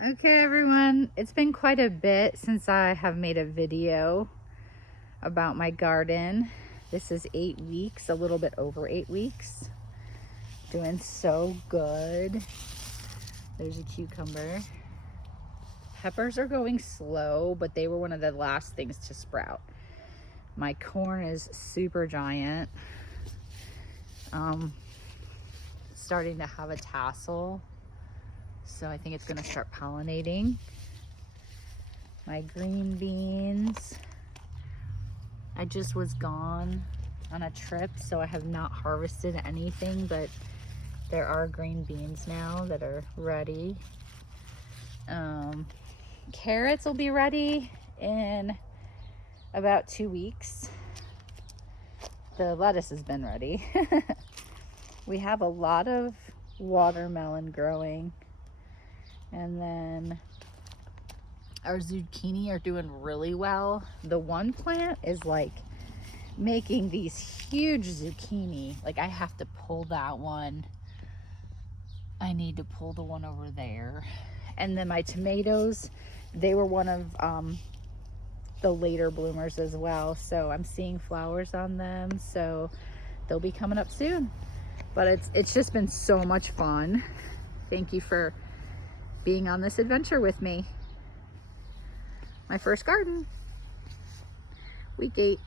Okay, everyone, it's been quite a bit since I have made a video about my garden. This is 8 weeks, a little bit over 8 weeks. Doing so good. There's a cucumber. Peppers are going slow, but they were one of the last things to sprout. My corn is super giant. Starting to have a tassel. So I think it's gonna start pollinating. My green beans. I just was gone on a trip, so I have not harvested anything, but there are green beans now that are ready. Carrots will be ready in about 2 weeks. The lettuce has been ready. We have a lot of watermelon growing. And then our zucchini are doing really well. The one plant is like making these huge zucchini. Like I have to pull that one. I need to pull the one over there. And then my tomatoes, they were one of the later bloomers as well. So I'm seeing flowers on them. So they'll be coming up soon. But it's just been so much fun. Thank you for being on this adventure with me. My first garden. Week 8.